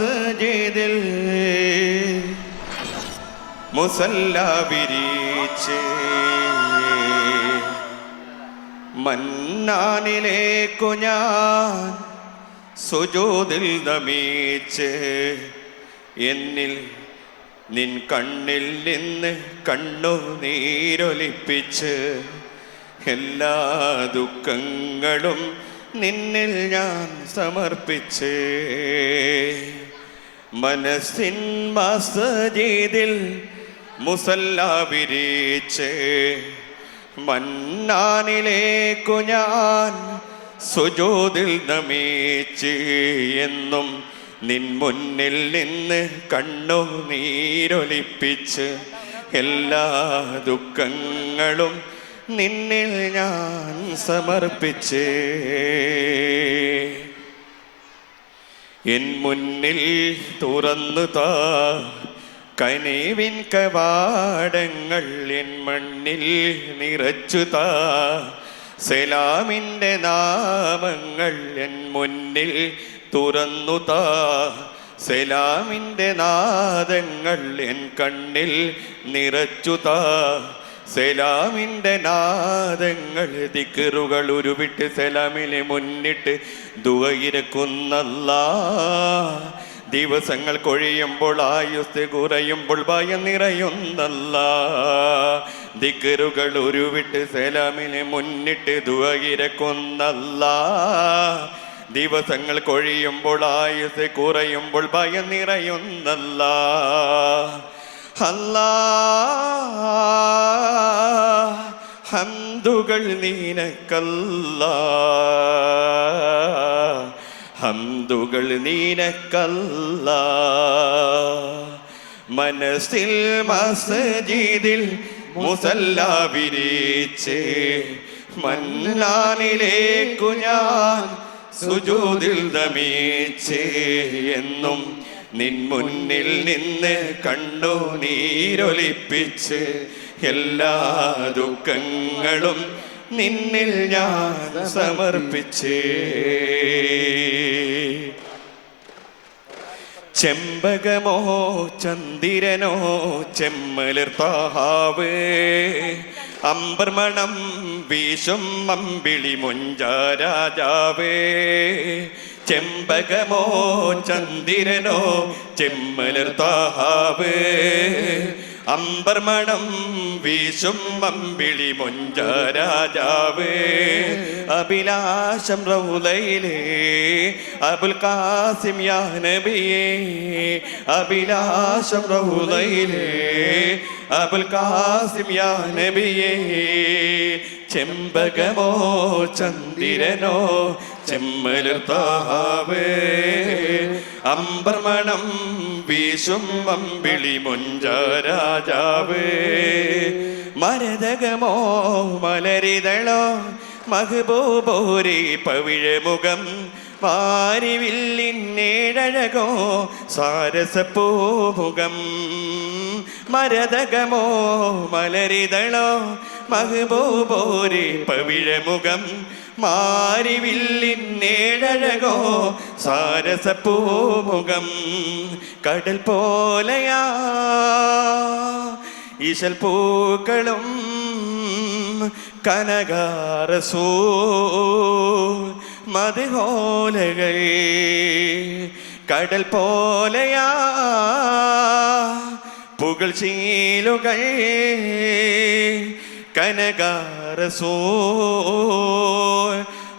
മസ്ജിദിൽ മുസല്ല വിരിച്ച് മന്നാനിലേക്കു ഞാൻ സുജൂദിൽ നമിച്ച് എന്നിൽ നിൻ കണ്ണിൽ നിന്ന് കണ്ണുനീരൊലിപ്പിച്ച് എല്ലാ ദുഃഖങ്ങളും നിന്നിൽ ഞാൻ സമർപ്പിച്ച് മനസ്സിൻ മസ്ജിദിൽ മുസല്ല വിരിച്ച് മന്നാനിലേക്കു ഞാൻ സുജൂദിൽ നമിച്ച് എന്നും നിൻ മുന്നിൽ നിന്ന് കണ്ണുനീരൊലിപ്പിച്ച് എല്ലാ ദുഃഖങ്ങളും നിന്നിൽ ഞാൻ സമർപ്പിച്ച് എൻ മുന്നിൽ തുറന്നു താ കനിവിൻ കവാടങ്ങൾ എൻ മണ്ണിൽ നിറച്ചു താ സലാമിൻ്റെ നാമങ്ങൾ എൻ മുന്നിൽ തുറന്നു താ സലാമിൻ്റെ നാദങ്ങൾ എൻ കണ്ണിൽ നിറച്ചു താ സലാമിൻ്റെ നാദങ്ങൾ ദിക്റുകൾ ഉരുവിട്ട് സലാമിനെ മുന്നിട്ട് ദുആയിരക്കുന്നല്ലാ ദിവസങ്ങൾ കൊഴിയുമ്പോൾ ആയുസ് കുറയുമ്പോൾ ഭയം നിറയുന്നല്ലാ ദിക്റുകൾ ഉരുവിട്ട് സലാമിനെ മുന്നിട്ട് ദുആയിരക്കുന്നല്ലാ ദിവസങ്ങൾ കൊഴിയുമ്പോൾ ആയുസ് കുറയുമ്പോൾ ഭയം നിറയുന്നല്ലാ അല്ലാ ഹംദുകൾ നിനക്കല്ലാ ഹംദുകൾ നിനക്കല്ലാ മനസ്സിൽ മസ്ജിദിൽ മുസല്ല വിരിച്ച് മന്നാനിലേക്കു ഞാൻ സുജൂദിൽ നമിച്ച് എന്നും നിൻ മുന്നിൽ നിന്ന് കണ്ണുനീരൊലിപ്പിച്ച് എല്ലാ ദുഃഖങ്ങളും നിന്നിൽ ഞാൻ സമർപ്പിച്ച് ചെമ്പകമോ ചന്ദിരനോ ചെമ്മലിർത്താവ് അമ്പർമണം വീശും അമ്പിളി മുഞ്ചാരാജാവേ ചെമ്പകമോ ചന്ദിരനോ ചെമ്മലിർത്താവ് അമ്പർമണം വീശും അമ്പിളി മുഞ്ചാരാജാവേ അഭിലാഷം റൗലയിലേ അബുൽ ഖാസിം യാ നബിയേ അഭിലാഷം റൗലയിലേ അബുൽ ഖാസിം യാ നബിയേ ചെമ്പകമോ ചന്ദിരനോ ചെമ്മലിർത്താവ് അമ്പർമണം വീശും അമ്പിളി മുഞ്ചാരാജാവ് മരതകമോ മലരിതളോ മഹബൂബോരേ പവിഴമുഖം വാരിവില്ലിന്നേഴഴകോ സാരസപ്പൂമുഖം മരതകമോ മലരിതളോ മഹബൂബോരേ പവിഴമുഖം മാരിവില്ലിന്നേഴഴകോ സാരസപ്പൂമുഖം കടൽ പോലെയാ ഈശൽ പൂക്കളും കനകാരസൂ മധുഹോലകൾ കടൽ പോലെയാ പുകൾ ശീലുകൾ കനകാരസൂ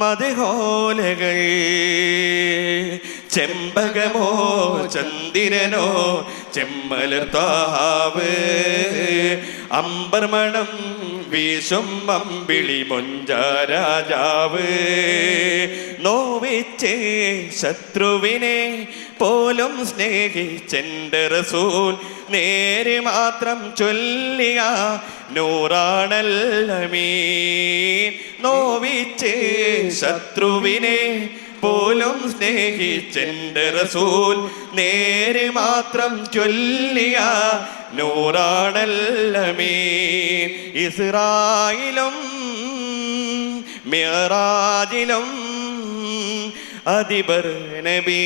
മധുഹോലകൾ ചെമ്പകമോ ചന്ദിരനോ ചെമ്മലിർത്താവ് അമ്പർമണം വീശും അമ്പിളി മുഞ്ചാരാജാവ് നോവിച്ചേ ശത്രുവിനെ പോലും സ്നേഹിച്ചെൻ്റെ റസൂൽ നേരെ മാത്രം ചൊല്ലിയ നൂറാണല്ലമീൻ നോവിച്ചേ ശത്രുവിനെ പോലും സ്നേഹിച്ചെൻ്റെ റസൂൽ നേരെ മാത്രം ചൊല്ലിയ നൂറാണല്ലമീൻ ഇസ്രായിലും മിഅ്റാജിലും അദിബർ നബി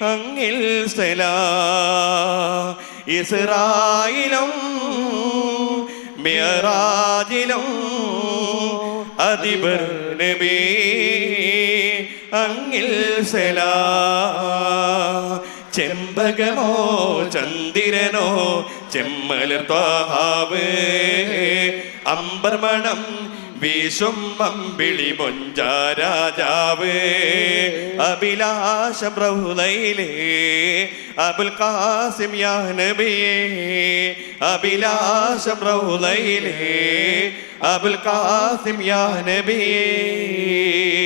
അങ്ങിൽ സലാം. ഇസ്രായിലും മിഅ്റാജിലും അദിബർ നബി അങ്ങിൽ സലാം. ചെമ്പകമോ ചന്ദിരനോ ചെമ്മലർ ത്വാഹാവ് അമ്പർമണം വീശും അമ്പിളി മൊഞ്ചാരാജാവ്. അഭിലാഷം റൗളയിലേ അബുൽ ഖാസിം യാ നബിയേ. അഭിലാഷം റൗളയിലേ അബുൽ ഖാസിം യാ നബിയേ.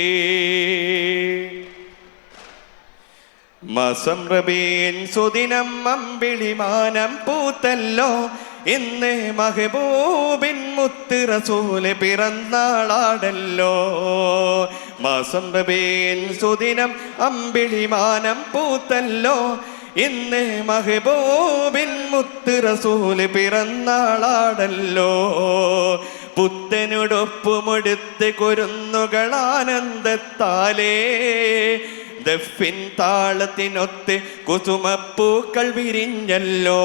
മാസം റബീൻ സുദിനം അമ്പിളിമാനം പൂത്തല്ലോ. ഇന്ന് മഹബൂബിൻ മുത്ത് റസൂല് പിറന്നാളാടല്ലോ. മാസം റബീൻ സുദിനം അമ്പിളിമാനം പൂത്തല്ലോ. ഇന്ന് മഹബൂബിൻ മുത്ത് റസൂല് പിറന്നാളാടല്ലോ. പുത്തനുടൊപ്പുമെടുത്ത് കുരുന്നുകൾ ആനന്ദത്താലേ ദഫിൻ താളത്തിനൊത്ത് കുസുമപ്പൂക്കൾ വിരിഞ്ഞല്ലോ.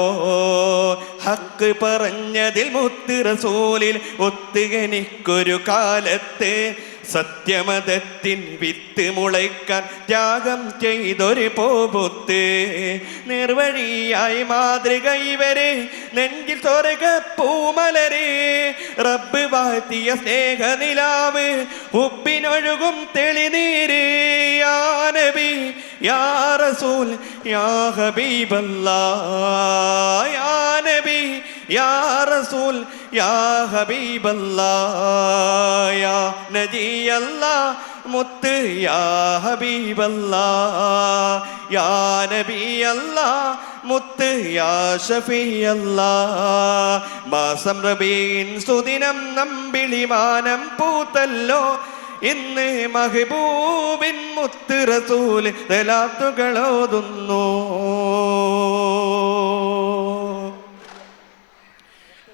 ഹക്ക് പറഞ്ഞതിൽ മുത്ത് റസൂലിൽ ഒത്തുകനിക്കൊരു കാലത്ത് സത്യമതത്തിൻ വിത്ത് മുളയ്ക്കാൻ ത്യാഗം ചെയ്തൊരു പോപുത്ത്. നിർവഴിയായി മാതൃക ഇവരെ നെഞ്ചിൽ സ്വർഗ പൂമലരെ. റബ്ബ് വാഴ്ത്തിയ സ്നേഹനിലാവ് ഉപ്പിനൊഴുകും തെളിനീര്. യാ നബി യാ റസൂൽ യാ ഹബീബല്ലാഹ്. യാ നബി യാ റസൂൽ യാ ഹബീബല്ലാഹ്. യാ നജിയല്ലാഹ് മുത്ത് യാ ഹബീബല്ലാഹ്. യാ നബിയല്ലാഹ് മുത്ത് യാ ഷഫിയല്ലാഹ്. മാസം റബീൻ സുദിനം നമ്പിളിമാനം പൂത്തല്ലോ. ഇന്ന് മഹബൂബിൻ മുത്ത് റസൂല് സലാത്തുകളോതുന്നു.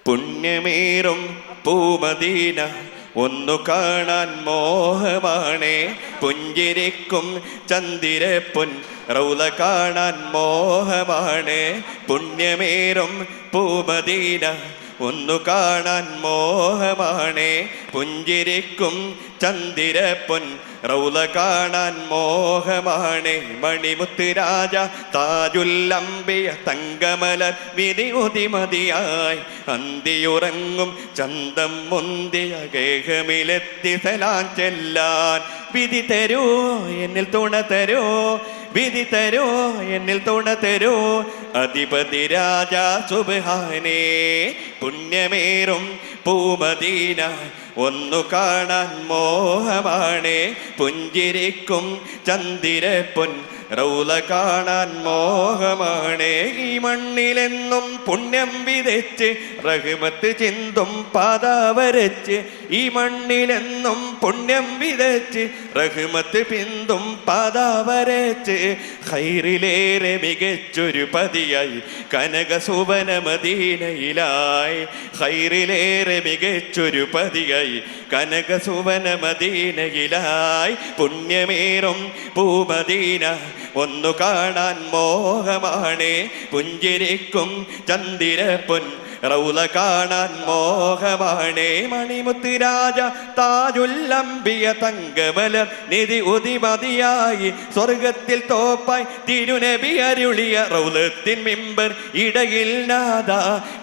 പുണ്യമേറും പൂമദീന ഒന്നു കാണാൻ മോഹമാണേ. പുഞ്ചിരിക്കും ചന്ദിരപ്പൊൻ റൗള കാണാൻ മോഹമാണ്. പുണ്യമേറും പൂമദീന ഒന്നു കാണാൻ മോഹമാണ്. പുഞ്ചിരിക്കും ചന്ദിരപ്പൊൻ റൗള കാണാൻ മോഹമാണ്. മണിമുത്ത് രാജ താജുല്ലംബിയ തങ്കമലർ വിധി ഉതിമതിയായി അന്തിയുറങ്ങും ചന്തം മുന്തിയ ഗേഹമിലെത്തി സലാം ചെല്ലാൻ. വിധി തരൂ എന്നിൽ തുണ തരൂ. വിധി തരൂ എന്നിൽ തുണ തരൂ. അധിപതി രാജ സുബ്ഹാനേ. പുണ്യമേറും പൂമദീന ഒന്നു കാണാൻ മോഹമാണ്. പുഞ്ചിരിക്കും ചന്ദിരപ്പൊൻ റൗള കാണാൻ മോഹമാണ്. ഈ മണ്ണിലെന്നും പുണ്യം വിതച്ച് റഹ്മത്ത് ചിന്തും പാത വരച്ച്. ഈ മണ്ണിലെന്നും പുണ്യം വിതച്ച് റഹ്മത്ത് പിന്തും പാത വരച്ച്. ഖൈറിലേറെ മികച്ചൊരു പതിയായി കനക സുവന മദീനയിലായി. ഖൈറിലേറെ മികച്ചൊരു പതിയായി കനക സുവന മദീനയിലായി. പുണ്യമേറും പൂമദീന ഒന്നു കാണാൻ മോഹമാണ്. പുഞ്ചിരിക്കും ചന്ദിരപ്പൊൻ റൗള കാണാൻ മോഹമാണ്. മണിമുത്ത് രാജ താജുല്ലംബിയ തങ്കമലർ നിധി ഉതിമതിയായി സ്വർഗത്തിൽ തോപ്പായി തിരുനബി അരുളിയ റൗളത്തിൻ മിമ്പർ ഇടയിൽ നാദ.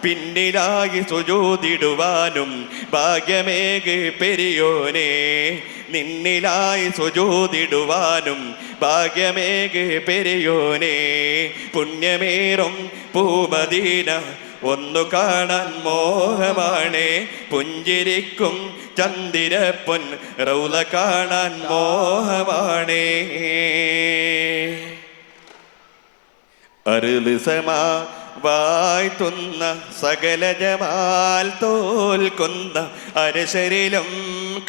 പിന്നിലായി സുജൂദിടുവാനും ഭാഗ്യമേക് പെരിയോനെ. നിന്നിലായി സുജൂദിടുവാനും ഭാഗ്യമേക് പെരിയോനെ. പുണ്യമേറും പൂമദീന ഒന്നു കാണാൻ മോഹമാണ്. പുഞ്ചിരിക്കും ചന്ദിരപ്പൊൻ റൗള കാണാൻ മോഹമാണ്. അരുള് സമാ വായ്ത്തുന്ന സകല ജമാൽ തോൽക്കുന്ന അരശരിലും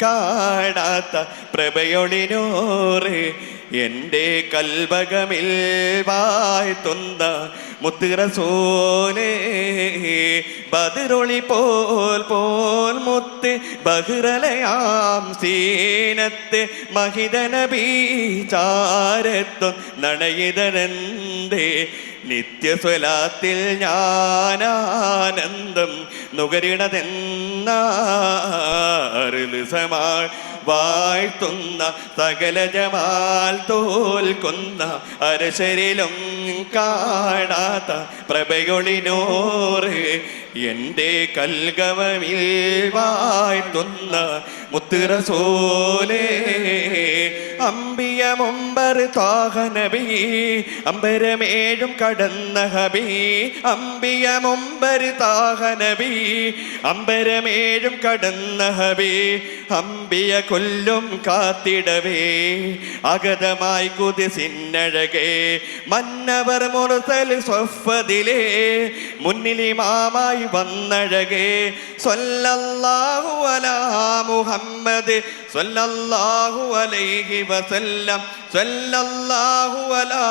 കാണാത്ത പ്രഭയൊളിനോറ്. എൻ്റെ കൽബകമിൽ വായ്ത്തുന്ന മുത്ത് റസൂലേ. ബദറൊളി പോൽ പോൽ മുത്ത് ബഹ്റലയാം സീനത്ത് മഹിത നബി ചാരത്തും നണയിതരന്തേ നിത്യസ്വലാത്തിൽ ഞാനാനന്ദം നുകരിടതെന്നാറിലുസമാൾ വാഴ്ത്തുന്ന സകല ജമാൽ തോൽക്കുന്ന അരശരിലും കാണാത്ത പ്രഭയൊളിനോറ് എൻ്റെ കൽഗവമിൽ വാഴ്ത്തുന്ന മുത്തുറസൂലേ അമ്പിയ മുമ്പർ ത്വാഹ നബി അമ്പരമേഴും കടന്ന ഹബീ അമ്പിയ മുമ്പർ ത്വാഹ നബി അമ്പരമേഴും കടന്ന ഹബീ അമ്പിയ കൊല്ലും കാത്തിടവേ അഗതമായി കുതിസിന്നഴകേ മന്നവർ മുർസൽ സ്വഫദിലേ മുന്നിലിമാമായി വന്നഴകേ സ്വല്ലല്ലാഹു അലാ മുഹമ്മദ് സ്വല്ലല്ലാഹു അലൈഹി വസല്ലം സ്വല്ലല്ലാഹു അലാ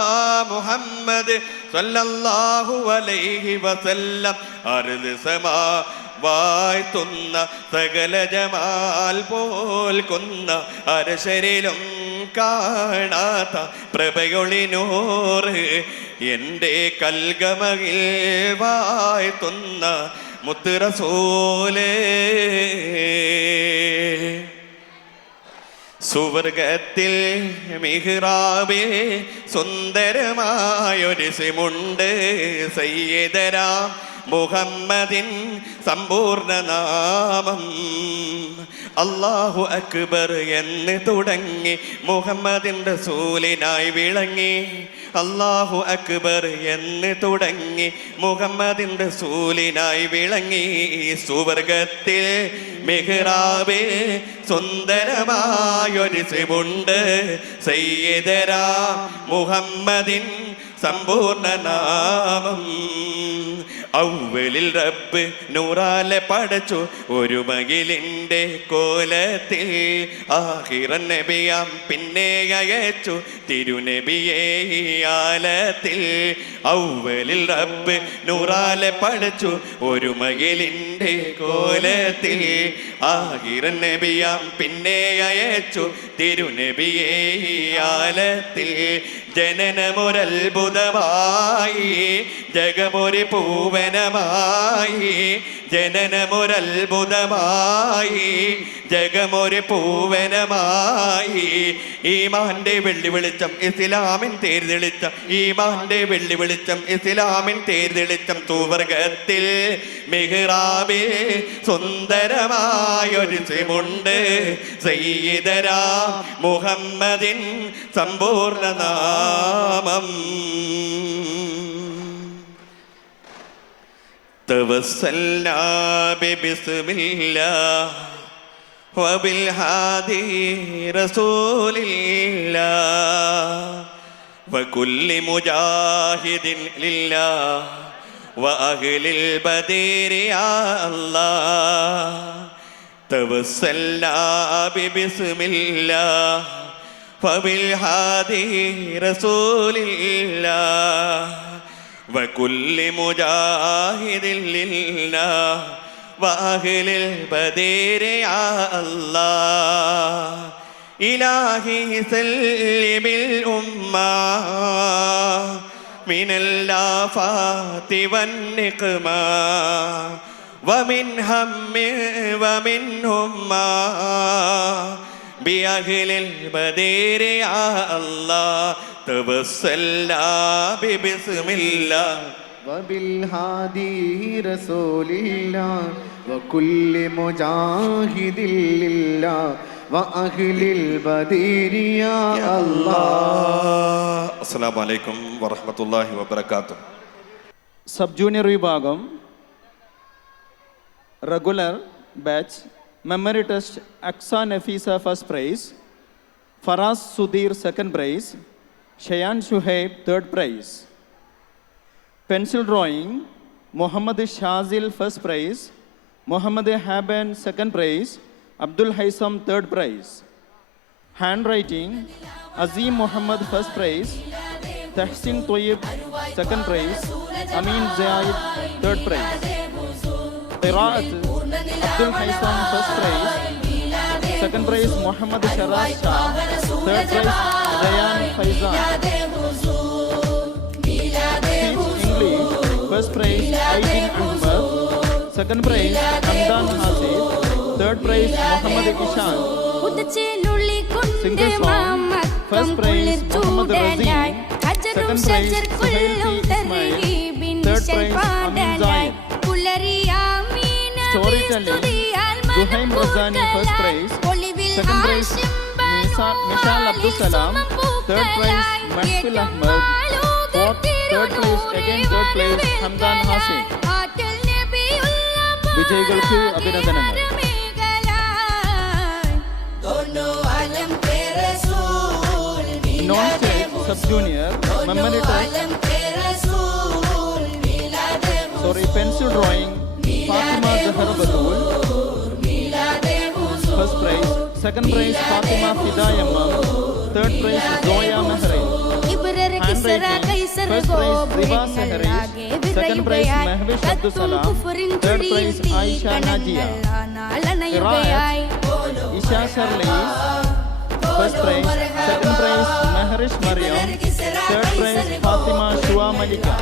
മുഹമ്മദ് സ്വല്ലല്ലാഹു അലൈഹി വസല്ലം അർദ് സമാ വാഴ്ത്തുന്ന സകല ജമാൽ പോൽക്കുന്ന അരശരിലും കാണാത്ത പ്രഭയൊളിനൂറ് എൻ്റെ കൽഗമയിൽ വാഴ്ത്തുന്ന മുത്തുറസൂലേ സുവർഗത്തിൽ മിഹ്റാബിൽ സുന്ദരമായൊരു സിമുണ്ട് സയ്യിദനാം മുഹമ്മദിൻ സമ്പൂർണ്ണ നാമം അല്ലാഹു അക്ബർ എന്ന് തുടങ്ങി മുഹമ്മദിൻ റസൂലിനായി വിളങ്ങി അല്ലാഹു അക്ബർ എന്ന് തുടങ്ങി മുഹമ്മദിൻ റസൂലിനായി വിളങ്ങി സുവർഗത്തിൽ മിഹ്റാബിൽ സുന്ദരമായൊരു സിമുണ്ട് സയ്യിദനാ മുഹമ്മദിൻ സമ്പൂർണ്ണ നാമം ഔവലിൽ റബ്ബ് നൂറാലെ പടച്ചു ഒരു മകിലിൻ്റെ കോലത്തിൽ ആഖിറൻ നബിയാം പിന്നെ അയച്ചു തിരുനബിയെ ആലത്തിൽ ഔവലിൽ റബ്ബ് നൂറാലെ പടച്ചു ഒരു മകിലിൻ്റെ കോലത്തിൽ ആഖിറൻ നബിയാം പിന്നെ അയച്ചു തിരുനബിയെ ആലത്തിൽ ജനനമൊരത്ഭുതമായി ജഗമൊരു പൂവനമായി ജനനമൊരത്ഭുതമായി ജഗമൊരു പൂവനമായി ഈമാന്റെ വെള്ളി വെളിച്ചം ഇസ്ലാമിൻ തേർതെളിച്ചം ഈമാന്റെ വെള്ളി വെളിച്ചം ഇസ്ലാമിൻ തേർതെളിച്ചം തൂവർഗത്തിൽ മിഹ്റാബിൽ സുന്ദരമായൊരു സിമുണ്ട് സയ്യിദനാ മുഹമ്മദിൻ സമ്പൂർണ്ണ നാമം തവസ്സൽനാ ബിസ്മില്ലാഹ് വബിൽഹാദി റസൂലില്ലാഹ് വകുല്ലി മുജാഹിദിൻ ലില്ലാഹ് വഅഹ്ലിൽ ബദരി യാ അല്ലാഹ് തവസ്സൽനാ ബിസ്മില്ലാഹ് വബിൽഹാദി റസൂലില്ലാഹ് وكل مجاهد لله وأهل البدر يا الله إلهي سلم الأمة من الآفات والنقمة ومن هم ومن همة بأهل البدر يا الله توسلنا ببسم الله وبالهادي رسول الله وكل مجاهد لله وأهل البدر يا الله. السلام عليكم ورحمة الله وبركاته. സബ് ജൂനിയർ വിഭാഗം regular batch memory test Aksa Nafeesa first prize, Faras Sudheer second prize, Shayan Shuhaib third prize. Pencil drawing Muhammad Shasil first prize, Muhammad Haban second prize, Abdul Haisam third prize. Handwriting Aseem Muhammad first prize, Tahsin Thoyyib second prize, Ameen Jayid third prize. Qiraat Abdul Haitham, first prize. Second prize Muhammad Sharaz Shah. Third prize Rayan Faizan. Speech English, first prize Aydin Ahmed. Second prize Hamdan Hasif. Third prize Muhammad Ishan. Single song, first prize Muhammad Razin. Second prize Suhail P. Ismail. Third prize Amin Zaid. Storytelling, Zuhaim Razani, first prize. Second prize Mishal Abdul Salam. Third prize Mahfil Ahmed. Third place, again third place Hamdan Hasif. വിജയികൾക്ക് അഭിനന്ദനങ്ങൾ. Non-state sub-junior memory test. Pencil drawing Fatima Zahra Batul. First prize. Second prize Fatima Fidayamma. Third prize Zoya Mehri. Handwriting. First prize Riva Sehri. Second prize Mehwish Abdul Salam. Third prize Aisha Najia. Qiraat Isha Sarlis. First prize. Second prize Mehrish Mariam. Third prize Fatima Shua Malika.